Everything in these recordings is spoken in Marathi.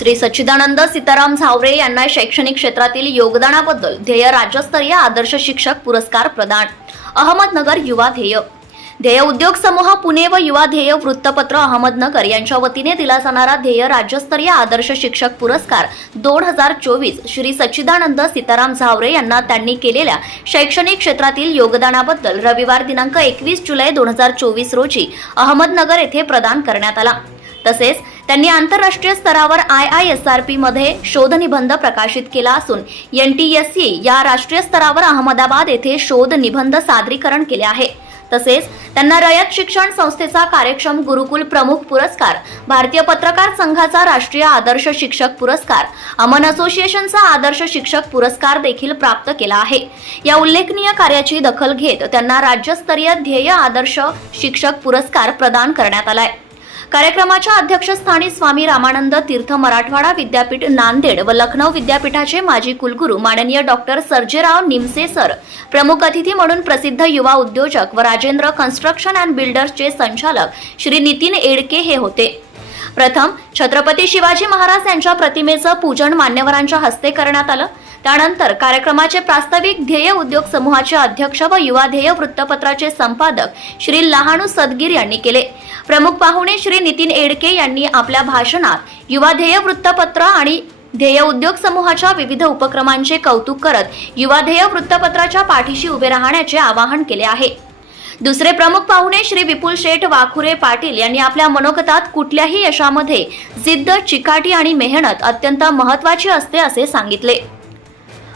श्री सच्चिदानंद सीताराम झावरे यांना शैक्षणिक क्षेत्रातील योगदानाबद्दल ध्येय राज्यस्तरीय आदर्श शिक्षक पुरस्कार प्रदान. अहमदनगर युवा ध्येय. ध्येय उद्योग समूह पुणे व युवा ध्येय वृत्तपत्र अहमदनगर यांच्या वतीने दिला जाणारा ध्येय राज्यस्तरीय आदर्श शिक्षक पुरस्कार दोन हजार चोवीस श्री सच्चिदानंद सीताराम झावरे यांना त्यांनी केलेल्या शैक्षणिक क्षेत्रातील योगदानाबद्दल रविवार दिनांक एकवीस जुलै दोन हजार चोवीस रोजी अहमदनगर येथे प्रदान करण्यात आला. तसेच त्यांनी आंतरराष्ट्रीय स्तरावर I I S R P मध्ये शोध निबंध प्रकाशित केला असून एन टी एस सी या राष्ट्रीय स्तरावर अहमदाबाद येथे शोध निबंध सादरीकरण केले आहे. तसेच त्यांना रयत शिक्षण संस्थेचा कार्यक्षम गुरुकुल प्रमुख पुरस्कार भारतीय पत्रकार संघाचा राष्ट्रीय आदर्श शिक्षक पुरस्कार अमन असोसिएशनचा आदर्श शिक्षक पुरस्कार देखील प्राप्त केला आहे. या उल्लेखनीय कार्याची दखल घेत त्यांना राज्यस्तरीय ध्येय आदर्श शिक्षक पुरस्कार प्रदान करण्यात आलाय. कार्यक्रमाच्या अध्यक्षस्थानी स्वामी रामानंद तीर्थ मराठवाडा विद्यापीठ नांदेड व लखनौ विद्यापीठाचे माजी कुलगुरू माननीय डॉक्टर सर्जेराव निमसे सर प्रमुख अतिथी म्हणून प्रसिद्ध युवा उद्योजक व राजेंद्र कन्स्ट्रक्शन अँड बिल्डर्सचे संचालक श्री नितीन एडके हे होते. प्रथम छत्रपती शिवाजी महाराज यांच्या प्रतिमेचं पूजन मान्यवरांच्या हस्ते करण्यात आलं. त्यानंतर कार्यक्रमाचे प्रास्ताविक ध्येय उद्योग समूहाचे अध्यक्ष व युवा ध्येय वृत्तपत्राचे संपादक श्री लहानू सदगीर यांनी केले. प्रमुख पाहुणे श्री नितीन एडके यांनी आपल्या भाषणात युवा ध्येय वृत्तपत्र आणि ध्येय उद्योग समूहाच्या विविध उपक्रमांचे कौतुक करत युवा ध्येय वृत्तपत्राच्या पाठीशी उभे राहण्याचे आवाहन केले आहे. दुसरे प्रमुख पाहुणे श्री विपुल शेठ वाखुरे पाटील यांनी आपल्या मनोगतात कुठल्याही यशामध्ये जिद्द चिकाटी आणि मेहनत अत्यंत महत्वाची असते असे सांगितले.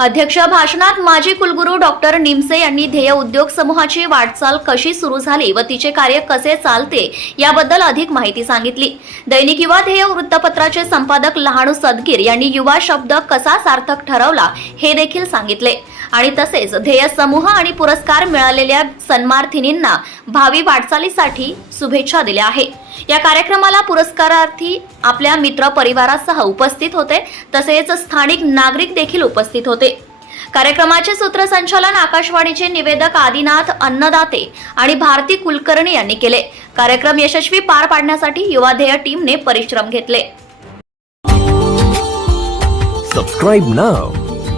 अध्यक्ष भाषणात माजी कुलगुरू डॉक्टर निमसे यांनी ध्येय उद्योग समूहाची वाटचाल कशी सुरू झाली व तिचे कार्य कसे चालते याबद्दल अधिक माहिती सांगितली. दैनिक युवा ध्येय वृत्तपत्राचे संपादक लहानू सदगीर यांनी युवा शब्द कसा सार्थक ठरवला हे देखील सांगितले. आणि तसेच ध्येय समूह आणि पुरस्कार मिळालेल्या सन्मार्थिनींना भावी वाटचालीसाठी शुभेच्छा दिल्या आहे. या कार्यक्रमाला पुरस्कारार्थी आपल्या मित्र परिवारासह उपस्थित होते. तसेच स्थानिक नागरिक देखील उपस्थित होते. कार्यक्रमाचे सूत्रसंचालन आकाशवाणीचे निवेदक आदिनाथ अन्नदाते आणि भारती कुलकर्णी यांनी केले. कार्यक्रम यशस्वी पार पाडण्यासाठी युवा ध्येय टीमने परिश्रम घेतले. Subscribe now